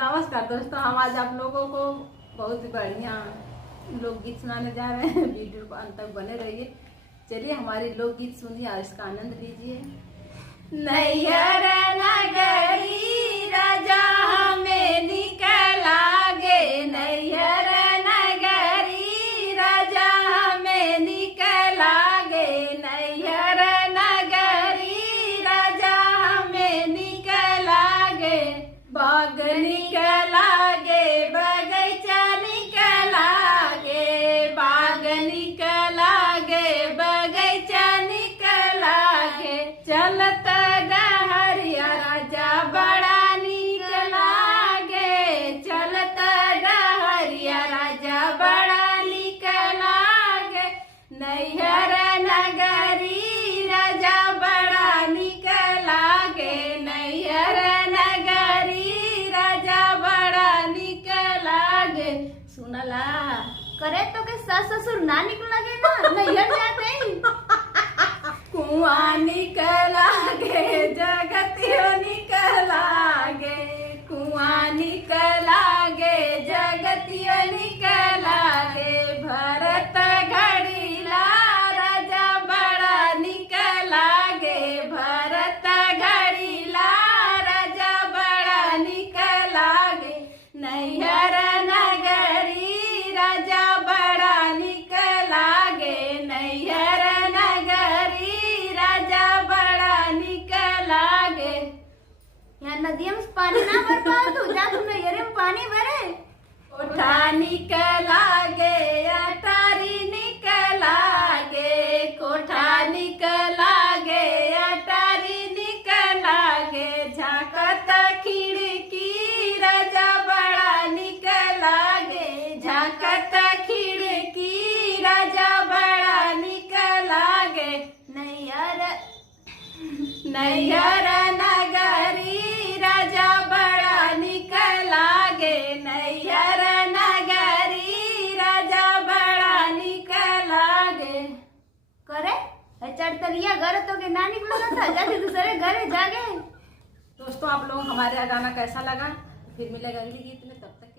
नमस्कार दोस्तों, हम आज आप लोगों को बहुत ही बढ़िया लोकगीत सुनाने जा रहे हैं। वीडियो को अंत तक बने रहिए। चलिए हमारी लोकगीत सुनिए और इसका आनंद लीजिए। नैहर नगरी राजा हमें निकला गे, नैहर नगरी राजा हमें निकला गे, नैहर नगरी राजा हमें निकला गे। बाग निकला गे, बगीचा निकला गे, बाग निकला गे, बगीचा निकला गे। चलत डहरिया राजा बड़ा निकला गे, चलत डहरिया राजा बड़ा निकला गे। नैहर नगरी राजा बड़ा निकला गे, नैहर नगरी राजा बड़ा निकला गे। सुनला करे तो के सास ससुर ना निकला गे ना, नैहर जाते कुआं निकला गे, जगतियो निकला गे, कुआं निकला गे, जगतियो निकला गे। भरत घड़ीला राजा बड़ा निकला गे, भरत घड़ीला राजा बड़ा निकला गे। नैहर नगरी राजा बड़ा निकला गे, नैहर नगरी राजा बड़ा निकला गे। यहाँ नदिया में पानी ना भर पाओ तो जा तुम नैहर में पानी भरे। कोठा निकला गे, अटारी निकला गे, कोठा निकला गे, अटारी निकला गे। झांकत खिड़की राजा बड़ा निकला गे, झांकत खिड़की राजा बड़ा निकला गे। नैहर नैहर नगरी राजा बड़ा निकला गे, नैहर नगरी राजा बड़ा निकला गे। करे चढ़तलिया घर तो के ना निकला था, जाके दूसरे घर जागे। दोस्तों, आप लोगों को हमारा गाना कैसा लगा? फिर मिलेगा अगली गीत में, तब तक